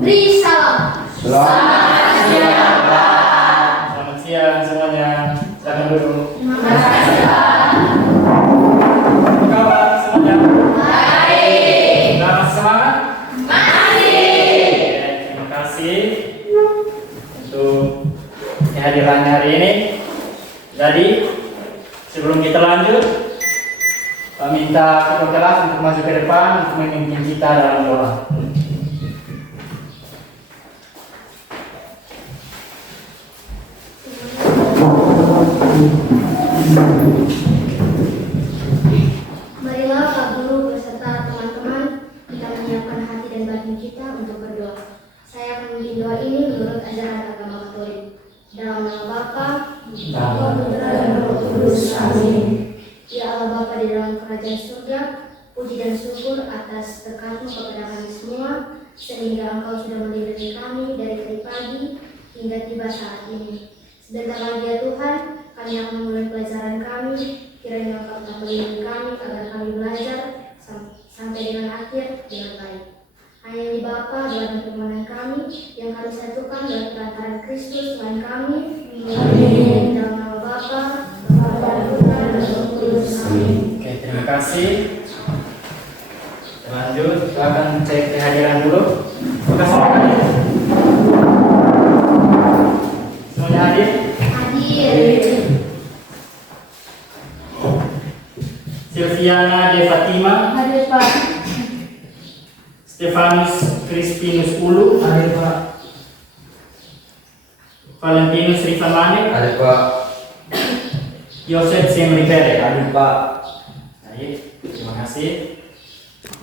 Beri salam. Selamat siang, Pak. Selamat siang semuanya. Silakan duduk. Terima kasih, Pak. Apa kabar semuanya? Baik. Selamat semangat. Masih. Terima kasih untuk kehadirannya hari ini. Jadi sebelum kita lanjut, Pak minta ketua kelas untuk masuk ke depan untuk memimpin kita dalam doa. Marilah Pak Guru beserta teman-teman kita menyiapkan hati dan batin kita untuk berdoa. Saya akan memimpin doa ini menurut ajaran agama Katolik. Dalam nama Bapa, Putra dan Roh Kudus. Amin. Ya Allah Bapa di dalam kerajaan surga, puji dan syukur atas berkat-Mu kepada kami semua, sehingga Engkau sudah melindungi kami dari tadi pagi hingga tiba saat ini. Sebentar lagi ya Tuhan, kami akan memulai pelajaran kami. Kiranya Engkau telah melindungi kami agar kami belajar sampai dengan akhir dengan baik. Hanya di Bapa dalam permohonan kami yang kami satukan dalam perantaraan Kristus Tuhan kami. Amin. Dalam nama Bapa, dan Putra dan Roh Kudus. Amin. Oke, terima kasih. Lanjut, kita akan cek kehadiran dulu. Apakah semua hadir? Semuanya hadir? Hadir. Silviana De Fatima, Hadir Pak. Stefanus Crispinus Ulu, Hadir, Pak. Valentinus Rifan Manek, Hadir, Pak. Yosef Semripere. Hadir, Pak. Baik, terima kasih.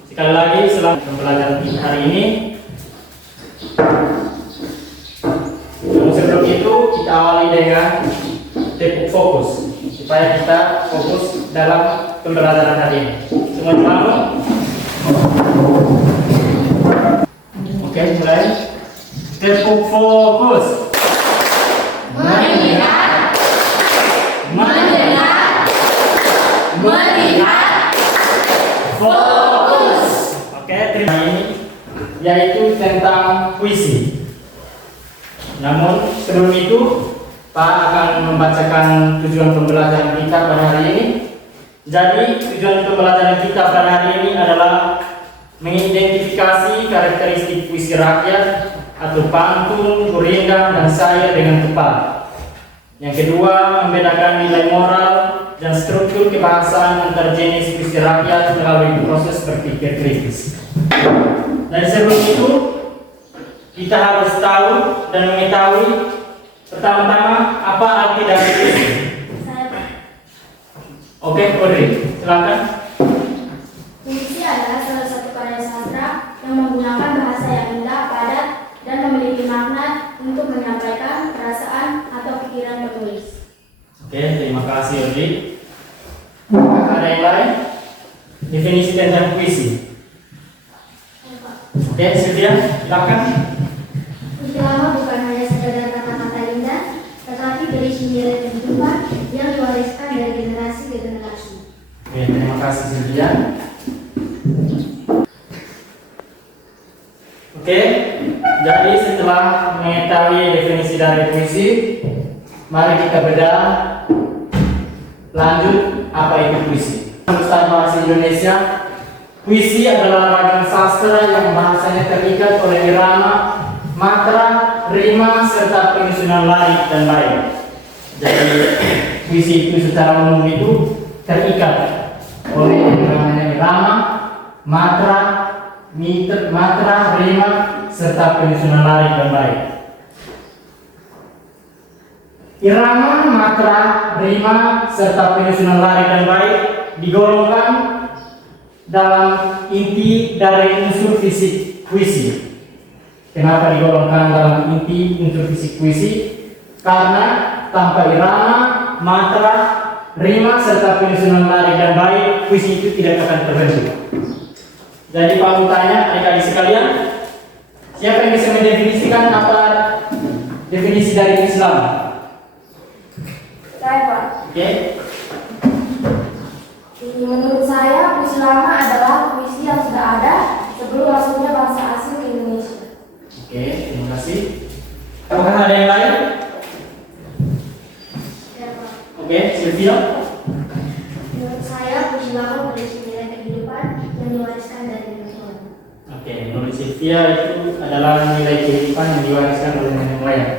Sekali lagi selamat pembelajaran kita hari ini. Namun sebelum itu kita awali dengan tepuk fokus supaya kita fokus dalam pembelajaran hari ini. Semua paham? Oke, mulai. Tepuk fokus. Melihat, mendengar, melihat, fokus. Oke, terima ini yaitu tentang puisi. Namun sebelum itu Pak akan membacakan tujuan pembelajaran kita pada hari ini. Jadi tujuan pembelajaran kita pada hari ini adalah mengidentifikasi karakteristik puisi rakyat atau pantun, gurindam, dan syair dengan tepat. Yang kedua, membedakan nilai moral dan struktur kebahasaan antar jenis puisi rakyat melalui proses berpikir kritis. Dan sebelum itu, kita harus tahu dan mengetahui pertama-tama apa arti dari puisi. Oke, Audrey, silakan. Puisi adalah salah satu karya sastra yang menggunakan bahasa yang indah, padat, dan memiliki makna untuk menyampaikan perasaan atau pikiran penulis. Oke, terima kasih Audrey. Ada yang lain? Definisi tentang puisi. Oke, Sylvia, silakan. Puisi lama bukan hanya sekedar kata-kata indah, tetapi berisi nilai kehidupan yang diwariskan dari generasi ke generasi. Oke, terima kasih Sylvia. Oke, jadi setelah mengetahui definisi dari puisi, mari kita bedah lanjut apa itu puisi. Ustaz Bahasa Indonesia, puisi adalah ragam sastra yang bahasanya terikat oleh irama, matra, rima, serta penyusunan larik dan baik. Jadi puisi itu secara umum itu terikat oleh yang namanya irama, matra, rima, serta penyusunan larik dan baik. Irama, matra, rima, serta penyusunan larik dan baik digolongkan dalam inti dari unsur fisik puisi. Kenapa digolongkan dalam inti unsur fisik puisi? Karena tanpa irama, matra, rima, serta penyusunan larik dan baik, puisi itu tidak akan terbentuk. Jadi Pak mau tanya adik-adik sekalian, siapa yang bisa mendefinisikan apa definisi dari Islam? Saya Pak. Oke. Menurut saya, puisi lama adalah puisi yang sudah ada sebelum masuknya bangsa asing ke Indonesia. saya, puisi lama berisi nilai kehidupan yang diwariskan dari nenek moyang. Oke, menurut Sylvia itu adalah nilai kehidupan yang diwariskan oleh nenek moyang.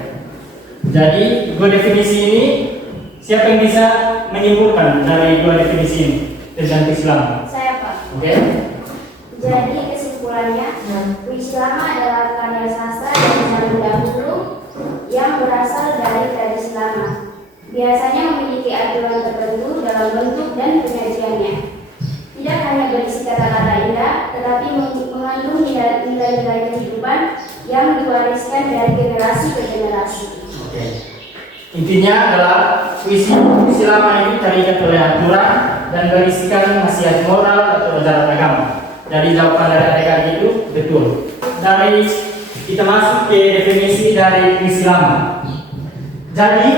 Jadi dua definisi ini, siapa yang bisa menyimpulkan dari dua definisi ini tentang puisi lama? Saya, Pak. Oke. Jadi kesimpulannya, puisi lama adalah karya sastra dari zaman dahulu yang berasal dari tradisi lama. Biasanya memiliki aturan tertentu dalam bentuk dan penyajiannya. Tidak hanya berisi kata-kata indah, tetapi mengandung nilai-nilai kehidupan yang diwariskan dari generasi ke generasi. Oke. Intinya adalah puisi lama itu terikat oleh aturan dan berisikan nasihat moral atau ajaran agama. Jadi jawaban dari adik itu betul. Dari kita masuk ke definisi dari puisi lama. Jadi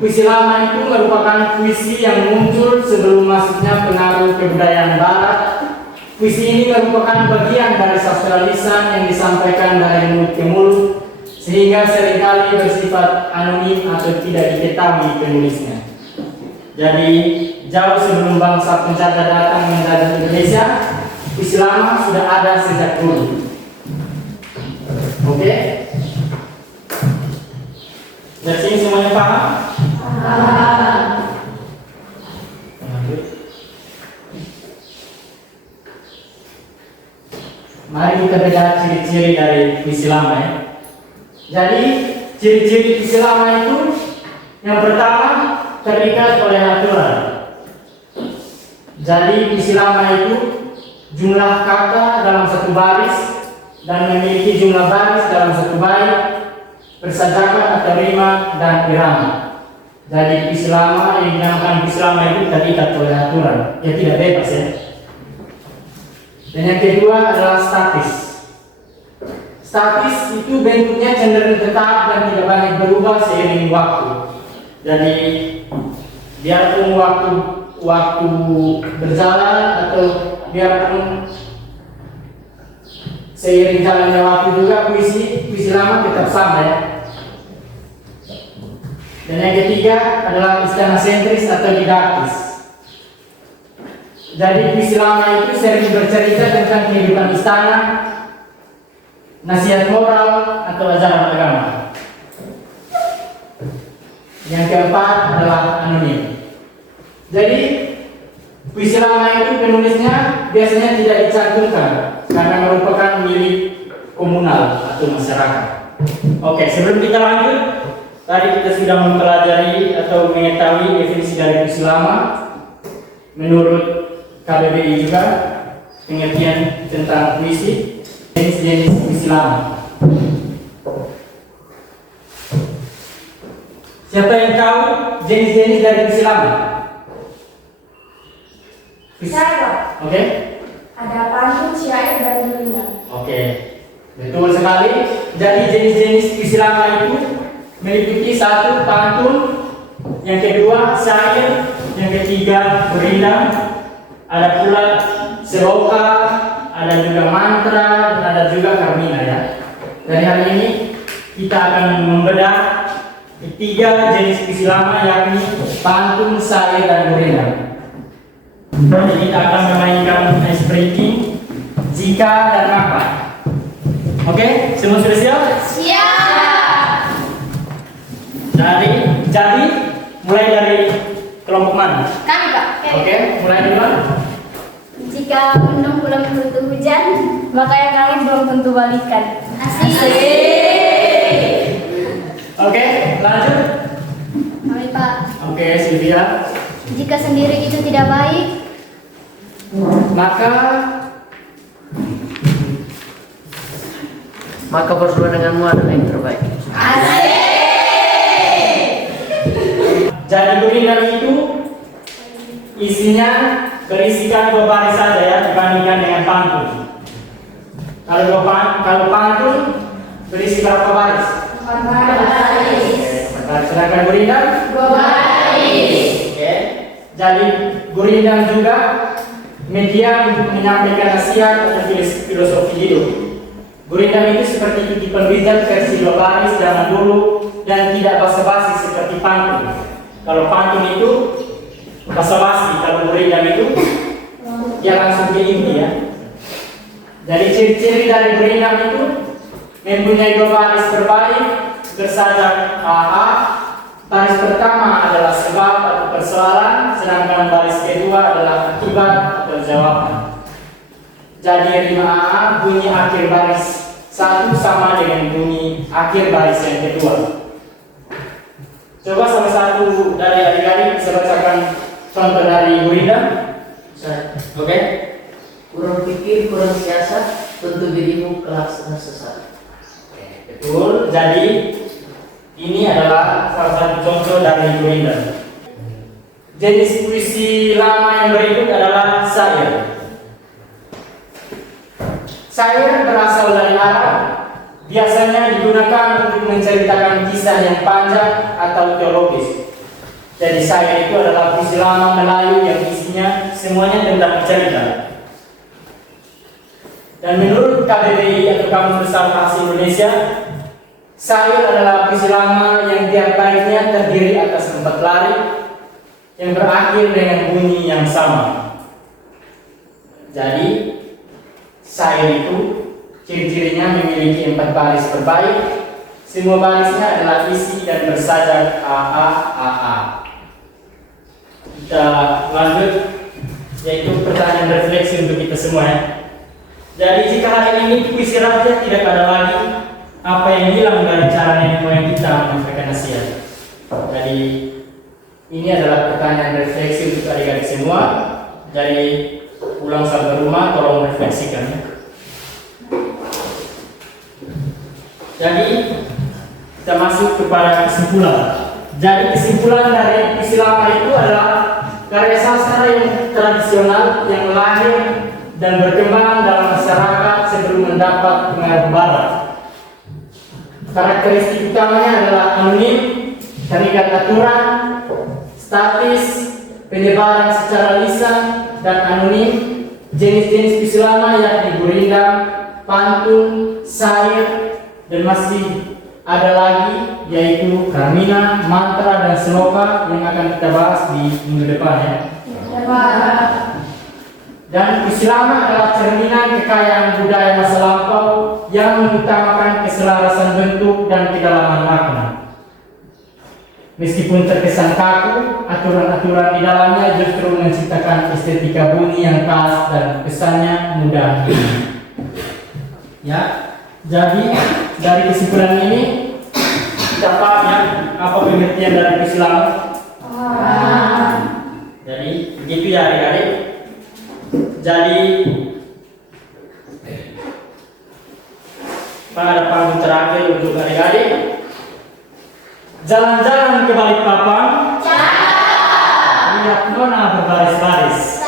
puisi lama itu merupakan puisi yang muncul sebelum masuknya pengaruh kebudayaan Barat. Puisi ini merupakan bagian dari sastra lisan yang disampaikan dari mulut ke mulut, sehingga seringkali bersifat anonim atau tidak diketahui penulisnya. Jadi jauh sebelum bangsa penjajah datang menjajah Indonesia, puisi lama sudah ada sejak dulu. Oke? Dari sini semuanya paham? Lanjut. Mari kita bedah ciri-ciri dari puisi lama ya. Jadi ciri-ciri puisi lama itu yang pertama terikat oleh aturan. Jadi puisi lama itu jumlah kata dalam satu baris dan memiliki jumlah baris dalam satu bait, persajakan atau rima dan irama. Jadi puisi lama yang dinamakan puisi lama itu terikat oleh aturan, ya tidak bebas ya. Dan yang kedua adalah statis. Statis itu bentuknya cenderung tetap dan tidak banyak berubah seiring waktu. Jadi biarpun waktu berjalan atau biarpun seiring jalannya waktu juga puisi lama tetap sama ya. Dan yang ketiga adalah istana sentris atau didaktis. Jadi puisi lama itu sering bercerita tentang kehidupan istana, nasihat moral atau ajaran agama. Yang keempat adalah anonim. Jadi puisi lama itu penulisnya biasanya tidak dicantumkan karena merupakan milik komunal atau masyarakat. Oke, sebelum kita lanjut, tadi kita sudah mempelajari atau mengetahui definisi dari puisi lama. Menurut KBBI juga pengertian tentang puisi, jenis-jenis puisi lama. Siapa yang tahu jenis-jenis dari puisi lama? Saya, Oke. ada pantun, syair, dan gurindam. Oke, betul sekali. Jadi jenis-jenis puisi lama itu meliputi satu pantun, yang kedua syair, yang ketiga gurindam, ada pula seloka, ada juga mantra, dan ada juga karmina ya. Dari hari ini kita akan membedah tiga jenis puisi lama yakni pantun, syair, dan gurindam. Jadi kita akan memainkan ice breaking, jika dan maka. Oke, semua sudah siap? Siap. Jadi mulai dari kelompok mana? Kami, Pak. Oke, mulai duluan. Jika mendung belum tentu hujan, maka yang langit belum tentu balikan. Asik. Oke, lanjut. Kami, Pak. Oke, Sylvia. Jika sendiri itu tidak baik, maka berdua denganmu adalah yang terbaik. Jadi gurindam itu isinya berisikan dua baris saja ya dibandingkan dengan pantun. Kalau pantun berisi berapa baris? 4 baris. Baris. Sedangkan gurindam 2 baris. Oke. Jadi gurindam juga media untuk menyampaikan nasihat atau filosofi hidup. Gurindam itu seperti titipan wijat versi 2 baris zaman dulu dan tidak basa-basi seperti pantun. Kalau pantun itu basa-basi kalau berendam itu dia langsung ke inti ya. Jadi ciri-ciri dari berendam itu mempunyai 2 baris berbalik bersajak AA. Baris pertama adalah sebab atau persoalan, sedangkan baris kedua adalah akibat atau jawaban. Jadi rima AA bunyi akhir baris 1 sama dengan bunyi akhir baris yang kedua. Coba salah satu dari adik-adik bisa bacakan contoh dari Gurinda. Oke. Kurang pikir, kurang siasat, tentu dirimu kelak sesat. Betul. Jadi ini adalah salah satu contoh dari Gurinda. Jenis puisi lama yang berikut adalah syair. Syair berasal dari Arab, biasanya digunakan untuk menceritakan kisah yang panjang atau teologis. Jadi syair itu adalah puisi lama Melayu yang isinya semuanya tentang cerita. Dan menurut KBBI atau Kamus Besar Bahasa Indonesia, syair adalah puisi lama yang tiap baitnya terdiri atas 4 lari yang berakhir dengan bunyi yang sama. Jadi syair itu ciri-cirinya memiliki 4 baris berbait. Semua barisnya adalah isi dan bersajak AA. Kita lanjut, yaitu pertanyaan refleksi untuk kita semua ya. Jadi jika hari ini puisi rakyat tidak ada lagi, apa yang hilang dari cara nenek moyang kita menyampaikan nasihat? Jadi ini adalah pertanyaan refleksi untuk adik-adik semua. Jadi pulang sampai rumah tolong refleksikan ya. Jadi kita masuk kepada kesimpulan. Jadi kesimpulan dari puisi lama itu adalah karya sastra yang tradisional yang lahir dan berkembang dalam masyarakat sebelum mendapat pengaruh barat. Karakteristik utamanya adalah anonim, terikat aturan, statis, penyebaran secara lisan dan anonim. Jenis-jenis puisi lama yakni gurindam, pantun, syair, dan masih ada lagi yaitu karmina, mantra, dan sloka yang akan kita bahas di minggu depan ya. Dan puisi lama adalah cerminan kekayaan budaya masa lampau yang mengutamakan keselarasan bentuk dan kedalaman makna. Meskipun terkesan kaku, aturan-aturan di dalamnya justru menciptakan estetika bunyi yang khas dan kesannya mudah. Ya, jadi dari kesimpulan ini kita paham ya apa pengertian dari puisi lama. Jadi begitu ya adik-adik. Jadi pada panggung terakhir untuk adik-adik, jalan-jalan ke Balikpapan, lihat nona berbaris-baris,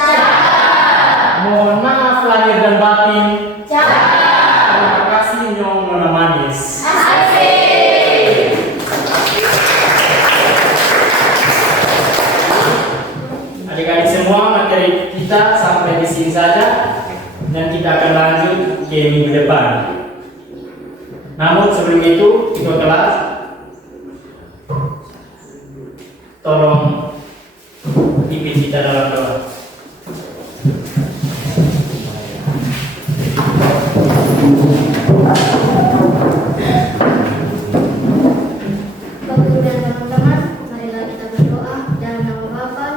mohon maaf lahir dan batin, terima kasih nyong nona manis. Adik-adik semua, materi kita sampai di sini saja dan kita akan lanjut ke minggu depan. Namun sebelum itu, ketua kelas tolong pimpin kita dalam doa. Bapak Ibu dan teman-teman, marilah kita berdoa dalam nama Bapa,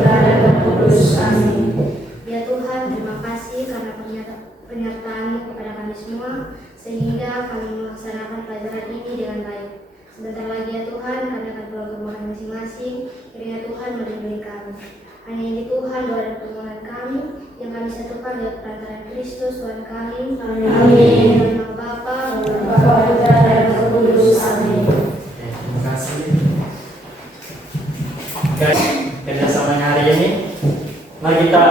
dan Kudus. Amin. Ya Tuhan, terima kasih karena penyertaan-Mu kepada kami semua, sehingga kami melaksanakan pelajaran ini dengan baik. Sebentar lagi ya Tuhan, kami akan pulang ke rumah masing-masing. Kiranya Tuhan melindungi kami. Hanya ini Tuhan doa dan permohonan kami yang kami satukan lewat perantaraan Kristus Tuhan kami. Amin. Dalam nama Bapa, dan Kudus. Amin. Terima kasih. Guys, kerjasamanya hari ini, mari kita